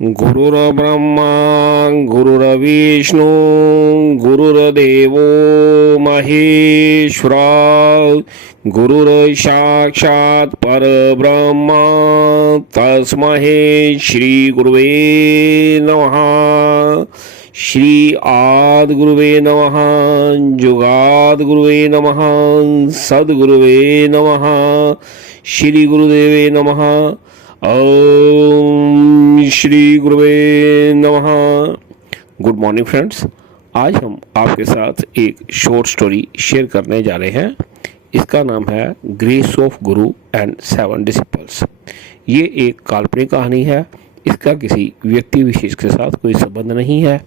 गुरुर्ब्रह्मा गुरुर्विष्णु गुरुर्देवो महेश्वरा गुरुर्साक्षात् परब्रह्म तस्मै श्री गुरुवे नमः। श्री आदि गुरुवे नमः, जुगाद गुरुवे नमः, सद्गुरुवे नमः, श्री गुरुदेवे नमः। ओम श्री गुरुवे नमः। गुड मॉर्निंग फ्रेंड्स, आज हम आपके साथ एक शॉर्ट स्टोरी शेयर करने जा रहे हैं। इसका नाम है grace of Guru and 7 disciples. ये एक काल्पनिक कहानी है। इसका किसी व्यक्ति विशेष के साथ कोई संबंध नहीं है।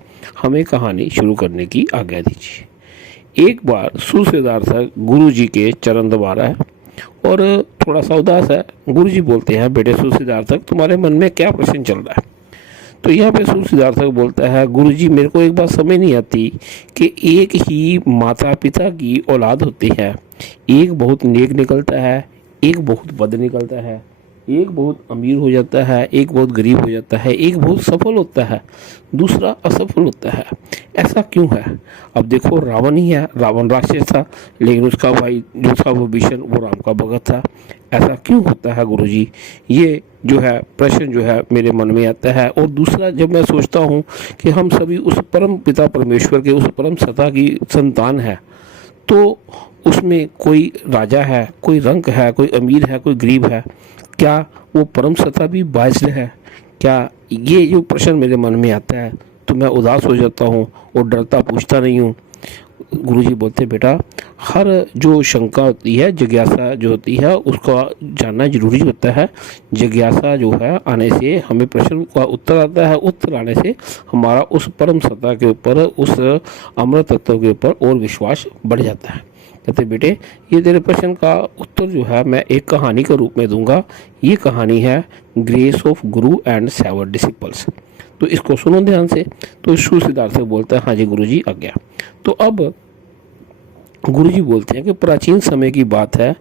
हमें कहानी शुरू करने की आज्ञा दीजिए। एक बार सूरदास गुरु जी के चरण दबा रहा है और थोड़ा सा उदास है। गुरु जी बोलते हैं, बेटे सूरदास, तुम्हारे मन में क्या प्रश्न चल रहा है? तो यहाँ पे सूरदास बोलता है, गुरु जी मेरे को एक बात समझ नहीं आती कि एक ही माता पिता की औलाद होती है। एक बहुत नेक निकलता है, एक बहुत बद निकलता है, एक बहुत अमीर हो जाता है, एक बहुत गरीब हो जाता है, एक बहुत सफल होता है, दूसरा असफल होता है। ऐसा क्यों है? अब देखो, रावण ही है। रावण राक्षस था, लेकिन उसका भाई जो था वो विभीषण, वो राम का भगत था। ऐसा क्यों होता है गुरुजी? ये जो है प्रश्न जो है मेरे मन में आता है। और दूसरा, जब मैं सोचता हूँ कि हम सभी उस परम पिता परमेश्वर के उस परम सत्ता की संतान है, तो उसमें कोई राजा है, कोई रंक है, कोई अमीर है, कोई गरीब है, क्या वो परम सत्ता भी बाइज्ड है? क्या ये जो प्रश्न मेरे मन में आता है तो मैं उदास हो जाता हूँ और डरता पूछता नहीं हूँ। गुरुजी बोलते, बेटा हर जो शंका होती है, जिज्ञासा जो होती है, उसका जानना जरूरी होता है। जिज्ञासा जो है आने से हमें प्रश्न का उत्तर आता है, उत्तर आने से हमारा उस परम सत्ता के ऊपर, उस अमृत तत्व के ऊपर और विश्वास बढ़ जाता है। कहते, बेटे ये तेरे प्रश्न का उत्तर जो है मैं एक कहानी के रूप में दूंगा। ये कहानी है grace of Guru and 7 disciples. तो इसको सुनो ध्यान से। तो सूरदास से बोलता है, हाँ जी गुरुजी आज्ञा। तो अब गुरुजी बोलते हैं कि प्राचीन समय की बात है।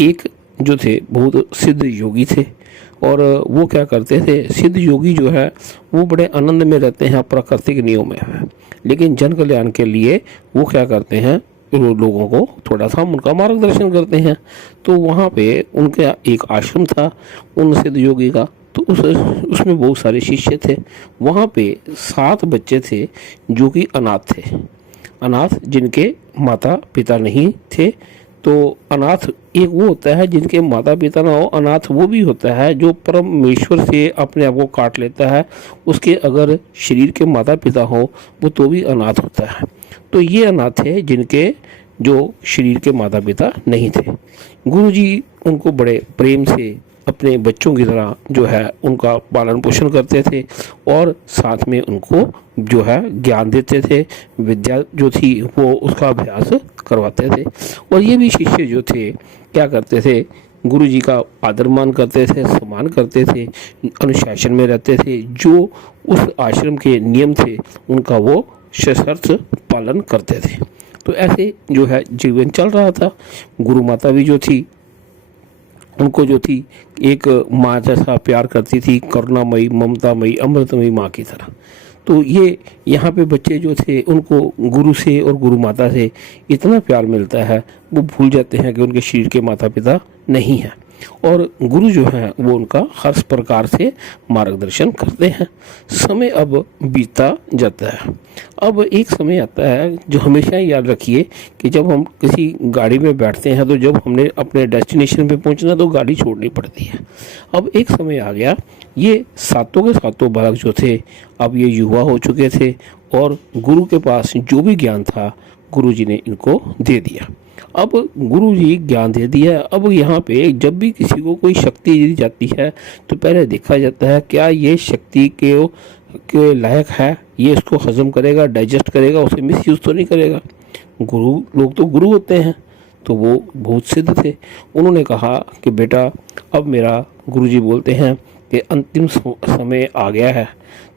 एक जो थे बहुत सिद्ध योगी थे, और वो क्या करते थे, सिद्ध योगी जो है वो बड़े आनंद में रहते हैं प्राकृतिक नियम में, लेकिन जन कल्याण के लिए वो क्या करते हैं, लोगों को थोड़ा सा उनका मार्गदर्शन करते हैं। तो वहाँ पे उनका एक आश्रम था उन सिद्ध योगी का। तो उसमें बहुत सारे शिष्य थे। वहाँ पे 7 बच्चे थे जो कि अनाथ थे। अनाथ जिनके माता पिता नहीं थे। तो अनाथ एक वो होता है जिनके माता पिता ना हो, अनाथ वो भी होता है जो परमेश्वर से अपने आप को काट लेता है। उसके अगर शरीर के माता पिता हो वो तो भी अनाथ होता है। तो ये अनाथ है जिनके जो शरीर के माता पिता नहीं थे। गुरुजी उनको बड़े प्रेम से अपने बच्चों की तरह जो है उनका पालन पोषण करते थे, और साथ में उनको जो है ज्ञान देते थे। विद्या जो थी वो उसका अभ्यास करवाते थे। और ये भी शिष्य जो थे क्या करते थे, गुरु जी का आदर मान करते थे, सम्मान करते थे, अनुशासन में रहते थे। जो उस आश्रम के नियम थे उनका वो सशर्त पालन करते थे। तो ऐसे जो है जीवन चल रहा था। गुरु माता भी जो थी उनको जो थी एक माँ जैसा प्यार करती थी, करुणामयी, ममतामयी, अमृतमयी माँ की तरह। तो ये यहाँ पे बच्चे जो थे उनको गुरु से और गुरु माता से इतना प्यार मिलता है वो भूल जाते हैं कि उनके शरीर के माता पिता नहीं हैं, और गुरु जो है वो उनका हर प्रकार से मार्गदर्शन करते हैं। समय अब बीतता जाता है। अब एक समय आता है जो हमेशा याद रखिए कि जब हम किसी गाड़ी में बैठते हैं तो जब हमने अपने डेस्टिनेशन पे पहुंचना तो गाड़ी छोड़नी पड़ती है। अब एक समय आ गया, ये 7 के 7 बालक जो थे अब ये युवा हो चुके थे, और गुरु के पास जो भी ज्ञान था गुरु जी ने इनको दे दिया। अब गुरु जी ज्ञान दे दिया। अब यहाँ पे जब भी किसी को कोई शक्ति दी जाती है तो पहले देखा जाता है क्या ये शक्ति के लायक है, ये इसको हजम करेगा, डाइजेस्ट करेगा, उसे मिसयूज तो नहीं करेगा। गुरु लोग तो गुरु होते हैं, तो वो बहुत सिद्ध थे। उन्होंने कहा कि बेटा अब मेरा, गुरु जी बोलते हैं कि अंतिम समय आ गया है।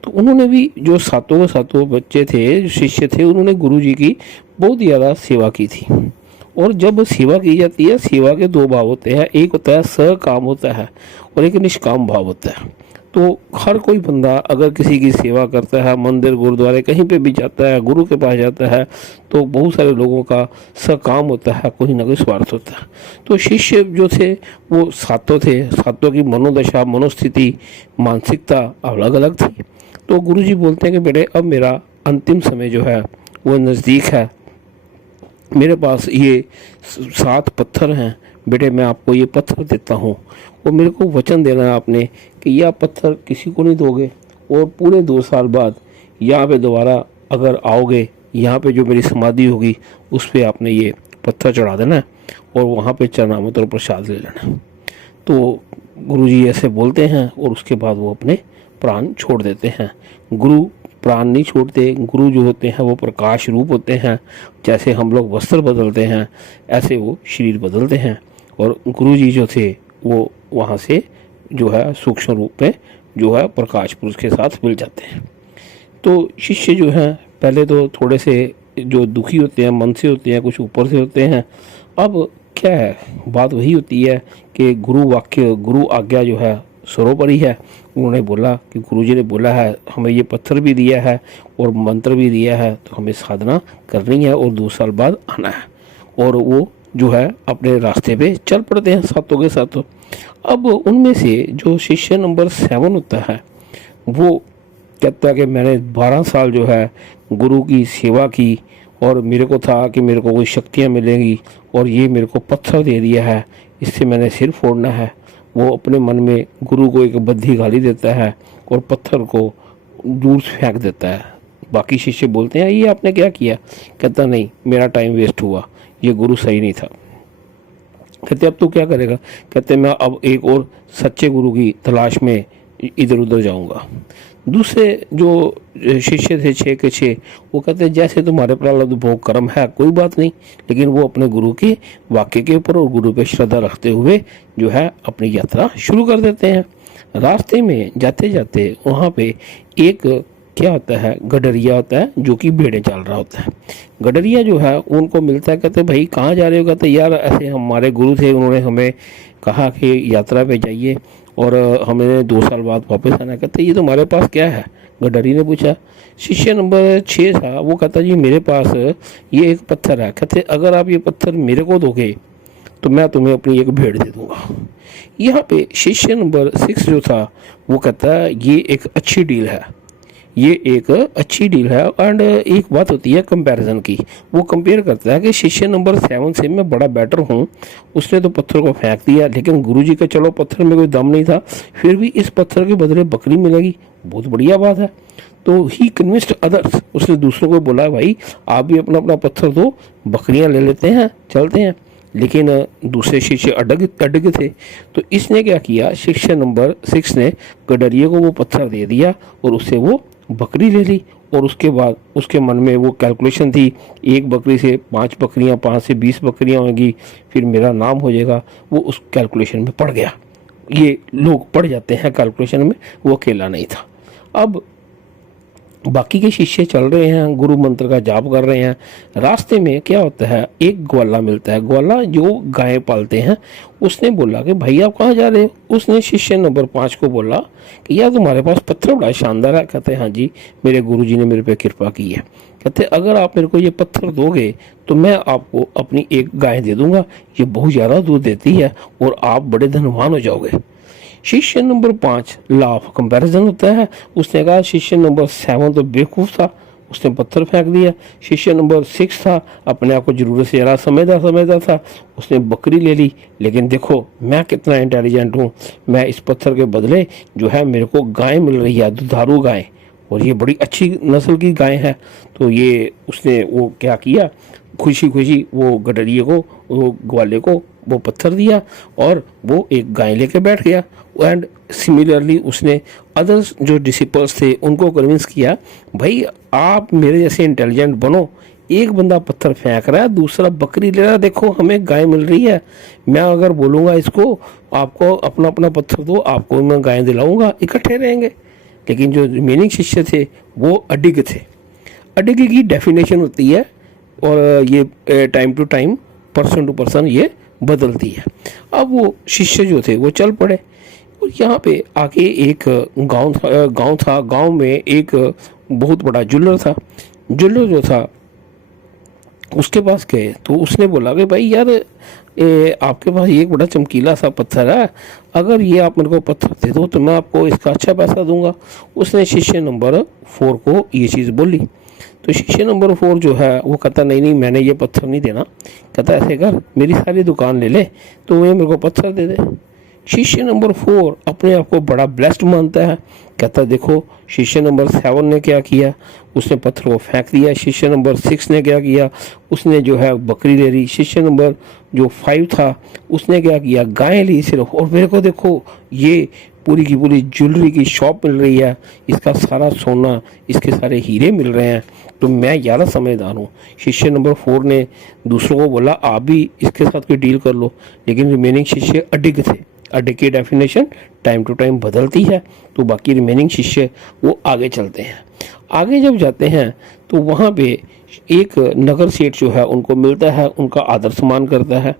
तो उन्होंने भी जो 7 बच्चे थे, जो शिष्य थे, उन्होंने गुरु जी की बहुत ज़्यादा सेवा की थी। और जब सेवा की जाती है, सेवा के 2 भाव होते हैं। एक होता है सकाम होता है और एक निष्काम भाव होता है। तो हर कोई बंदा अगर किसी की सेवा करता है, मंदिर गुरुद्वारे कहीं पे भी जाता है, गुरु के पास जाता है, तो बहुत सारे लोगों का सकाम होता है, कोई ना कोई स्वार्थ होता है। तो शिष्य जो थे वो सातों थे, सातों की मनोदशा, मनोस्थिति, मानसिकता अलग अलग थी। तो गुरु जी बोलते हैं कि बेटे अब मेरा अंतिम समय जो है वो नज़दीक है, मेरे पास ये 7 पत्थर हैं, बेटे मैं आपको ये पत्थर देता हूँ और मेरे को वचन देना है आपने कि यह पत्थर किसी को नहीं दोगे और पूरे 2 साल बाद यहाँ पे दोबारा अगर आओगे, यहाँ पे जो मेरी समाधि होगी उस पर आपने ये पत्थर चढ़ा देना है और वहाँ पे चरणामृत और प्रसाद ले लेना। तो गुरुजी ऐसे बोलते हैं और उसके बाद वो अपने प्राण छोड़ देते हैं। गुरु प्राण नहीं छोड़ते, गुरु जो होते हैं वो प्रकाश रूप होते हैं। जैसे हम लोग वस्त्र बदलते हैं ऐसे वो शरीर बदलते हैं और गुरु जी जो थे वो वहाँ से जो है सूक्ष्म रूप में जो है प्रकाश पुरुष के साथ मिल जाते हैं। तो शिष्य जो हैं पहले तो थोड़े से जो दुखी होते हैं, मन से होते हैं, कुछ ऊपर से होते हैं। अब क्या है, बात वही होती है कि गुरु वाक्य, गुरु आज्ञा जो है सर्वोपरि है। उन्होंने बोला कि गुरुजी ने बोला है, हमें ये पत्थर भी दिया है और मंत्र भी दिया है, तो हमें साधना करनी है और 2 साल बाद आना है। और वो जो है अपने रास्ते पे चल पड़ते हैं सातों के सातों। अब उनमें से जो शिष्य नंबर 7 होता है वो कहता है कि मैंने 12 साल जो है गुरु की सेवा की और मेरे को था कि मेरे को कोई शक्तियाँ मिलेंगी और ये मेरे को पत्थर दे दिया है, इससे मैंने सिर फोड़ना है। वो अपने मन में गुरु को एक बद्धी गाली देता है और पत्थर को दूर से फेंक देता है। बाकी शिष्य बोलते हैं ये आपने क्या किया? कहता नहीं, मेरा टाइम वेस्ट हुआ, ये गुरु सही नहीं था। कहते अब तू क्या करेगा? कहते मैं अब एक और सच्चे गुरु की तलाश में इधर उधर जाऊंगा। दूसरे जो शिष्य थे 6 के 6, वो कहते हैं जैसे तुम्हारे प्रारब्ध भोग कर्म है कोई बात नहीं, लेकिन वो अपने गुरु के वाक्य के ऊपर और गुरु पे श्रद्धा रखते हुए जो है अपनी यात्रा शुरू कर देते हैं। रास्ते में जाते जाते वहाँ पे एक क्या होता है, गडरिया होता है जो कि भेड़ें चाल रहा होता है। गडरिया जो है उनको मिलता है, कहते भाई कहाँ जा रहे हो? कहते यार ऐसे हमारे गुरु थे, उन्होंने हमें कहा कि यात्रा पे जाइए और हमें 2 साल बाद वापस आना। कहते ये तुम्हारे पास क्या है? गडरी ने पूछा। शिष्य नंबर 6 था, वो कहता जी मेरे पास ये एक पत्थर है। कहते अगर आप ये पत्थर मेरे को दोगे तो मैं तुम्हें अपनी एक भेड़ दे दूंगा। यहाँ पे शिष्य नंबर 6 जो था वो कहता है ये एक अच्छी डील है, ये एक अच्छी डील है। एंड एक बात होती है कंपैरिजन की, वो कंपेयर करता है कि शिष्य नंबर 7 से मैं बड़ा बेटर हूँ। उसने तो पत्थर को फेंक दिया, लेकिन गुरुजी का चलो पत्थर में कोई दम नहीं था, फिर भी इस पत्थर के बदले बकरी मिलेगी, बहुत बढ़िया बात है। तो ही कन्विंस्ड अदर्स, उसने दूसरों को बोला भाई आप भी अपना अपना पत्थर दो, बकरियां ले लेते हैं, चलते हैं। लेकिन दूसरे शिष्य अडग थे। तो इसने क्या किया, शिष्य नंबर 6 ने गडरिये को वो पत्थर दे दिया और उससे वो बकरी ले ली। और उसके बाद उसके मन में वो कैलकुलेशन थी, 1 बकरी से 5 बकरियां, 5 से 20 बकरियां होंगी, फिर मेरा नाम हो जाएगा। वो उस कैलकुलेशन में पड़ गया। ये लोग पड़ जाते हैं कैलकुलेशन में, वो अकेला नहीं था। अब बाकी के शिष्य चल रहे हैं, गुरु मंत्र का जाप कर रहे हैं। रास्ते में क्या होता है, एक ग्वाला मिलता है, ग्वाला जो गाय पालते हैं। उसने बोला कि भाई आप कहाँ जा रहे हो? उसने शिष्य नंबर 5 को बोला कि यार तुम्हारे पास पत्थर बड़ा शानदार है। कहते हैं हाँ जी, मेरे गुरुजी ने मेरे पे कृपा की है। कहते अगर आप मेरे को ये पत्थर दोगे तो मैं आपको अपनी एक गाय दे दूंगा, ये बहुत ज़्यादा दूध देती है और आप बड़े धनवान हो जाओगे। शिष्य नंबर 5 लॉ ऑफ कंपैरिजन होता है, उसने कहा शिष्य नंबर 7 तो बेवकूफ़ था, उसने पत्थर फेंक दिया। शिष्य नंबर 6 था, अपने आप को जरूरत से ज़्यादा समझदा था, उसने बकरी ले ली। लेकिन देखो मैं कितना इंटेलिजेंट हूँ, मैं इस पत्थर के बदले जो है मेरे को गाय मिल रही है, दुधारू गाय, और ये बड़ी अच्छी नस्ल की गाय है। तो ये उसने वो क्या किया, खुशी खुशी वो गडरिये को, वो ग्वाले को वो पत्थर दिया और वो एक गाय लेके बैठ गया। एंड सिमिलरली उसने अदर्स जो डिसिपल्स थे उनको कन्विंस किया, भाई आप मेरे जैसे इंटेलिजेंट बनो। एक बंदा पत्थर फेंक रहा है, दूसरा बकरी ले रहा है, देखो हमें गाय मिल रही है। मैं अगर बोलूँगा इसको आपको अपना अपना पत्थर दो, आपको मैं गाय दिलाऊंगा, इकट्ठे रहेंगे। लेकिन जो रिमेनिंग शिष्य थे वो अडिग थे। अडिग की डेफिनेशन होती है और ये time to time, person to person ये बदलती है। अब वो शिष्य जो थे वो चल पड़े। और यहाँ पे आगे एक गांव में एक बहुत बड़ा ज्वेलर था। ज्वेलर जो था उसके पास गए तो उसने बोला कि भाई यार आपके पास ये एक बड़ा चमकीला सा पत्थर है, अगर ये आप मेरे को पत्थर दे दो तो मैं आपको इसका अच्छा पैसा दूंगा। उसने शिष्य नंबर 4 को ये चीज़ बोली। तो शिष्य नंबर 4 जो है वो कहता नहीं नहीं मैंने ये पत्थर नहीं देना। कहता ऐसे कर, मेरी सारी दुकान ले ले तो वो मेरे को पत्थर दे दे। शिष्य नंबर 4 अपने आप को बड़ा ब्लेस्ड मानता है। कहता देखो शिष्य नंबर 7 ने क्या किया, उसने पत्थर को फेंक दिया। शिष्य नंबर 6 ने क्या किया, उसने जो है बकरी ले ली। शिष्य नंबर जो 5 था उसने क्या किया, गाय ली सिर्फ। और मेरे को देखो ये पूरी की पूरी ज्वेलरी की शॉप मिल रही है, इसका सारा सोना, इसके सारे हीरे मिल रहे हैं, तो मैं ज़्यादा समझदार हूँ। शिष्य नंबर 4 ने दूसरों को बोला आप भी इसके साथ कोई डील कर लो, लेकिन रिमेनिंग शिष्य अडिग थे। अडिग की डेफिनेशन टाइम टू टाइम बदलती है, तो बाकी रिमेनिंग शिष्य वो आगे चलते हैं। आगे जब जाते हैं तो वहाँ पे एक नगर सेठ जो है उनको मिलता है, उनका आदर सम्मान करता है।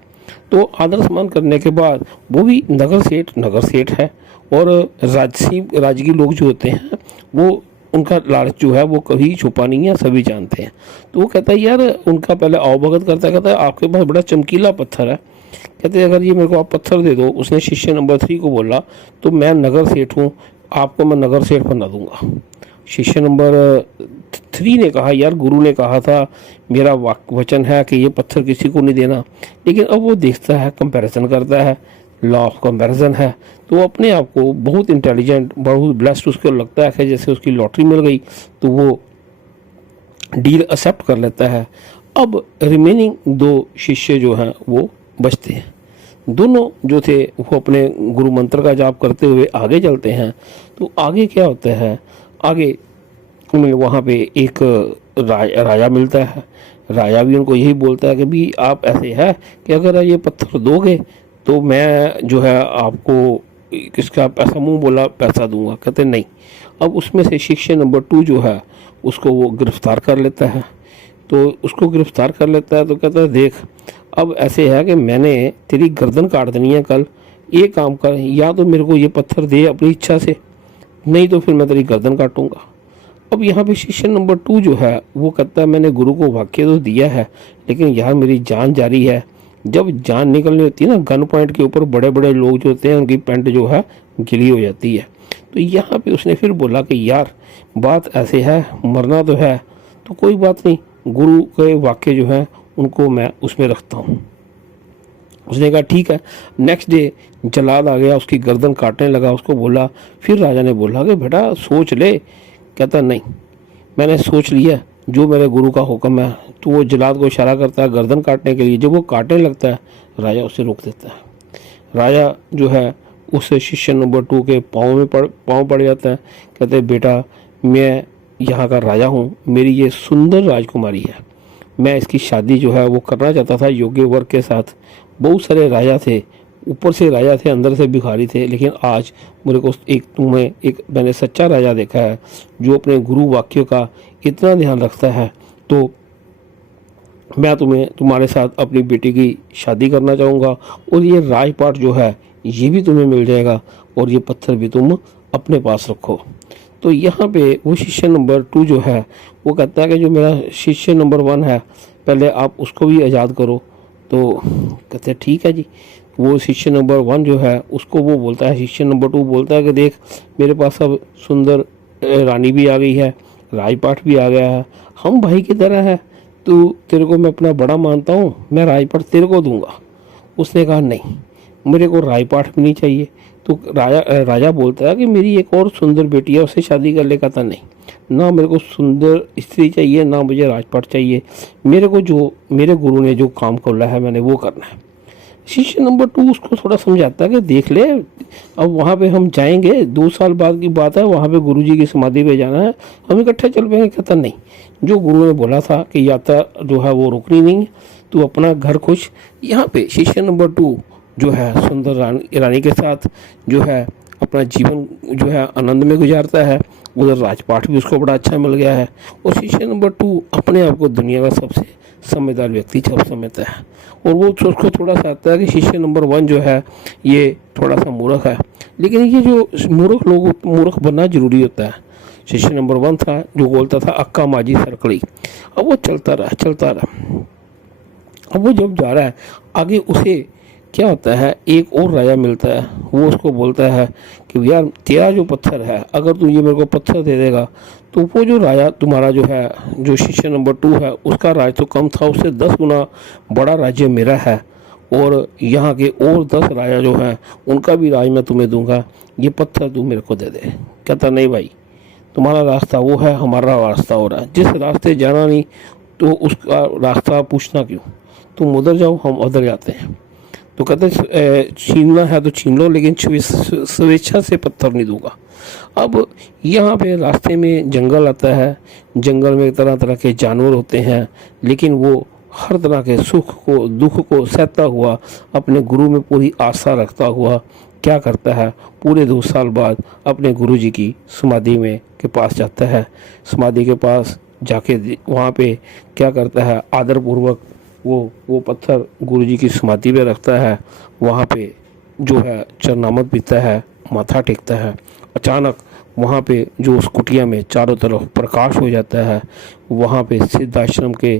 तो आदर सम्मान करने के बाद वो भी नगर सेठ है, और राजकीय लोग जो होते हैं वो उनका लालच जो है वो कभी छुपा नहीं है, सभी जानते हैं। तो वो कहता है यार, उनका पहले आवभगत करता है, कहता है आपके पास बड़ा चमकीला पत्थर है, कहते हैं अगर ये मेरे को आप पत्थर दे दो। उसने शिष्य नंबर 3 को बोला तो मैं नगर सेठ हूँ, आपको मैं नगर सेठ बना दूंगा। शिष्य नंबर 3 ने कहा यार गुरु ने कहा था, मेरा वचन है कि ये पत्थर किसी को नहीं देना। लेकिन अब वो देखता है, कंपैरिजन करता है, लॉ ऑफ कंपैरिजन है, तो वो अपने आप को बहुत इंटेलिजेंट, बहुत ब्लेस्ड उसको लगता है कि जैसे उसकी लॉटरी मिल गई, तो वो डील एक्सेप्ट कर लेता है। अब रिमेनिंग 2 शिष्य जो हैं वो बचते हैं। दोनों जो थे वो अपने गुरु मंत्र का जाप करते हुए आगे चलते हैं। तो आगे क्या होता है, आगे उन्हें वहाँ पे एक राजा मिलता है। राजा भी उनको यही बोलता है कि भी आप ऐसे है कि अगर ये पत्थर दोगे तो मैं जो है आपको किसका पैसा, मुंह बोला पैसा दूंगा। कहते नहीं। अब उसमें से शिष्य नंबर 2 जो है उसको वो गिरफ्तार कर लेता है। तो उसको गिरफ्तार कर लेता है तो कहता है देख, अब ऐसे है कि मैंने तेरी गर्दन काट देनी है कल, ये काम कर, या तो मेरे को ये पत्थर दे अपनी इच्छा से, नहीं तो फिर मैं तेरी गर्दन काटूंगा। अब यहाँ पे शिष्य नंबर 2 जो है वो कहता है मैंने गुरु को वाक्य तो दिया है, लेकिन यार मेरी जान जारी है। जब जान निकलनी होती है ना, गन पॉइंट के ऊपर बड़े बड़े लोग जो होते हैं उनकी पैंट जो है गिली हो जाती है। तो यहाँ पे उसने फिर बोला कि यार बात ऐसे है, मरना तो है तो कोई बात नहीं, गुरु के वाक्य जो है उनको मैं उसमें रखता हूँ। उसने कहा ठीक है। नेक्स्ट डे जल्लाद आ गया, उसकी गर्दन काटने लगा। उसको बोला, फिर राजा ने बोला कि बेटा सोच ले। कहता नहीं, मैंने सोच लिया, जो मेरे गुरु का हुक्म है। तो वो जल्लाद को इशारा करता है गर्दन काटने के लिए। जब वो काटने लगता है राजा उसे रोक देता है। राजा जो है उस शिष्य नंबर 2 के पाँव पड़ जाता है। कहते बेटा मैं यहाँ का राजा हूँ, मेरी ये सुंदर राजकुमारी है, मैं इसकी शादी जो है वो करना चाहता था योग्य वर्ग के साथ। बहुत सारे राजा थे, ऊपर से राजा थे, अंदर से भिखारी थे, लेकिन आज मेरे को मैंने सच्चा राजा देखा है जो अपने गुरु वाक्यों का इतना ध्यान रखता है। तो मैं तुम्हारे साथ अपनी बेटी की शादी करना चाहूँगा, और ये राजपाट जो है ये भी तुम्हें मिल जाएगा, और ये पत्थर भी तुम अपने पास रखो। तो यहाँ पे वो शिष्य नंबर 2 जो है वो कहता है कि जो मेरा शिष्य नंबर 1 है पहले आप उसको भी आज़ाद करो। तो कहते हैं ठीक है जी। वो शिष्य नंबर 1 जो है उसको वो बोलता है, शिष्य नंबर 2 बोलता है कि देख मेरे पास अब सुंदर रानी भी आ गई है, राजपाट भी आ गया है, हम भाई की तरह है, तो तेरे को मैं अपना बड़ा मानता हूँ, मैं राजपाट तेरे को दूंगा। उसने कहा नहीं, मेरे को राजपाट भी नहीं चाहिए। तो राजा बोलता है कि मेरी एक और सुंदर बेटी है, उससे शादी कर ले। कहता नहीं, ना मेरे को सुंदर स्त्री चाहिए, ना मुझे राजपाट चाहिए, मेरे को जो मेरे गुरु ने जो काम खोला है मैंने वो करना है। शिष्य नंबर 2 उसको थोड़ा समझाता है कि देख ले, अब वहाँ पे हम जाएंगे, 2 साल बाद की बात है, वहाँ पे गुरुजी की समाधि पे जाना है, हम इकट्ठे चल पाएंगे। कहता नहीं, जो गुरु ने बोला था कि यात्रा जो है वो रुकनी नहीं है, तू अपना घर खुश। यहाँ पे शिष्य नंबर 2 जो है सुंदर रानी के साथ जो है अपना जीवन जो है आनंद में गुजारता है। उधर राजपाट भी उसको बड़ा अच्छा मिल गया है, और शिष्य नंबर 2 अपने आप को दुनिया का सबसे समझदार व्यक्ति सब समझता है। और वो उसको थोड़ा सा आता है कि शिष्य नंबर 1 जो है ये थोड़ा सा मूर्ख है, लेकिन ये जो मूर्ख बनना जरूरी होता है। शिष्य नंबर 1 था जो बोलता था अक्का माजी सरकड़ी। अब वो चलता रहा। अब वो जब जा रहा है आगे, उसे क्या होता है, एक और राजा मिलता है। वो उसको बोलता है कि यार तेरा जो पत्थर है, अगर तू ये मेरे को पत्थर दे देगा तो वो जो राजा तुम्हारा जो है, जो शिष्य नंबर 2 है, उसका राज तो कम था, उससे 10 गुना बड़ा राज्य मेरा है, और यहाँ के और 10 राजा जो हैं उनका भी राज मैं तुम्हें दूंगा, ये पत्थर तू मेरे को दे दे। कहता नहीं भाई, तुम्हारा रास्ता वो है, हमारा रास्ता हो रहा है। जिस रास्ते जाना नहीं तो उसका रास्ता पूछना क्यों, तुम उधर जाओ हम उधर जाते हैं। तो कहते छीनना है तो छीन लो, लेकिन स्वेच्छा से पत्थर नहीं दूंगा। अब यहाँ पे रास्ते में जंगल आता है। जंगल में तरह तरह के जानवर होते हैं, लेकिन वो हर तरह के सुख को दुख को सहता हुआ अपने गुरु में पूरी आस्था रखता हुआ क्या करता है, पूरे 2 साल बाद अपने गुरु जी की समाधि में के पास जाता है। समाधि के पास जाके वहाँ पे क्या करता है, आदरपूर्वक वो पत्थर गुरु जी की समाधि में रखता है। वहाँ पे जो है चरनामत पीता है, माथा टेकता है। अचानक वहाँ पे जो उस कुटिया में चारों तरफ प्रकाश हो जाता है। वहाँ पे सिद्ध आश्रम के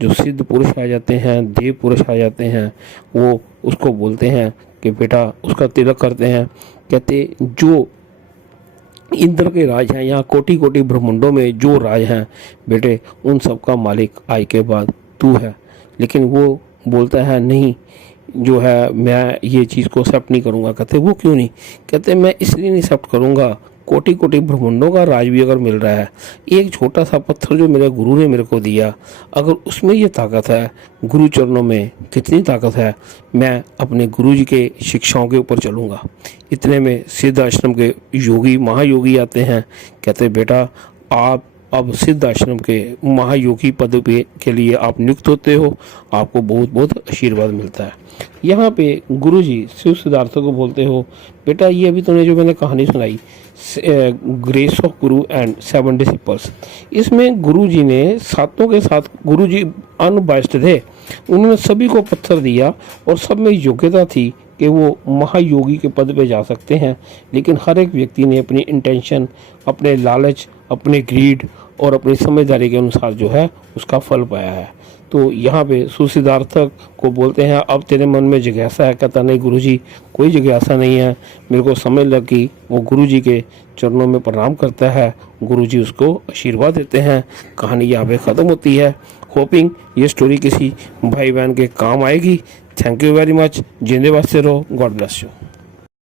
जो सिद्ध पुरुष आ जाते हैं, देव पुरुष आ जाते हैं। वो उसको बोलते हैं कि बेटा, उसका तिलक करते हैं। कहते जो इंद्र के राज हैं, यहाँ कोटि कोटि ब्रह्मांडों में जो राज हैं बेटे, उन सब का मालिक आज के बाद तू है। लेकिन वो बोलता है नहीं, जो है मैं ये चीज़ को एक्सेप्ट नहीं करूँगा। कहते वो क्यों नहीं? कहते मैं इसलिए नहीं एक्सेप्ट करूँगा, कोटि कोटि ब्रह्मांडों का राज भी अगर मिल रहा है, एक छोटा सा पत्थर जो मेरे गुरु ने मेरे को दिया, अगर उसमें ये ताकत है, गुरु चरणों में कितनी ताकत है, मैं अपने गुरु जी के शिक्षाओं के ऊपर चलूँगा। इतने में सिद्ध आश्रम के योगी महायोगी आते हैं। कहते बेटा, आप अब सिद्ध आश्रम के महायोगी पद पे के लिए आप नियुक्त होते हो, आपको बहुत बहुत आशीर्वाद मिलता है। यहाँ पे गुरुजी शिव सिद्धार्थ को बोलते हो, बेटा ये अभी तुमने जो मैंने कहानी सुनाई, grace of Guru and 7 disciples, इसमें गुरुजी ने सातों के साथ, गुरुजी अनबाइस्ड थे, उन्होंने सभी को पत्थर दिया और सब में योग्यता थी कि वो महायोगी के पद पे जा सकते हैं। लेकिन हर एक व्यक्ति ने अपनी इंटेंशन, अपने लालच, अपने ग्रीड और अपनी समझदारी के अनुसार जो है उसका फल पाया है। तो यहाँ पे सुसिद्धार्थक को बोलते हैं अब तेरे मन में जिज्ञासा है। कहता नहीं गुरुजी, कोई जिज्ञासा नहीं है, मेरे को समझ लगी। वो गुरुजी के चरणों में प्रणाम करता है, गुरुजी उसको आशीर्वाद देते हैं। कहानी यहाँ पे ख़त्म होती है। होपिंग ये स्टोरी किसी भाई बहन के काम आएगी। Thank you very much. जिंदे वास्ते रहो। God bless you.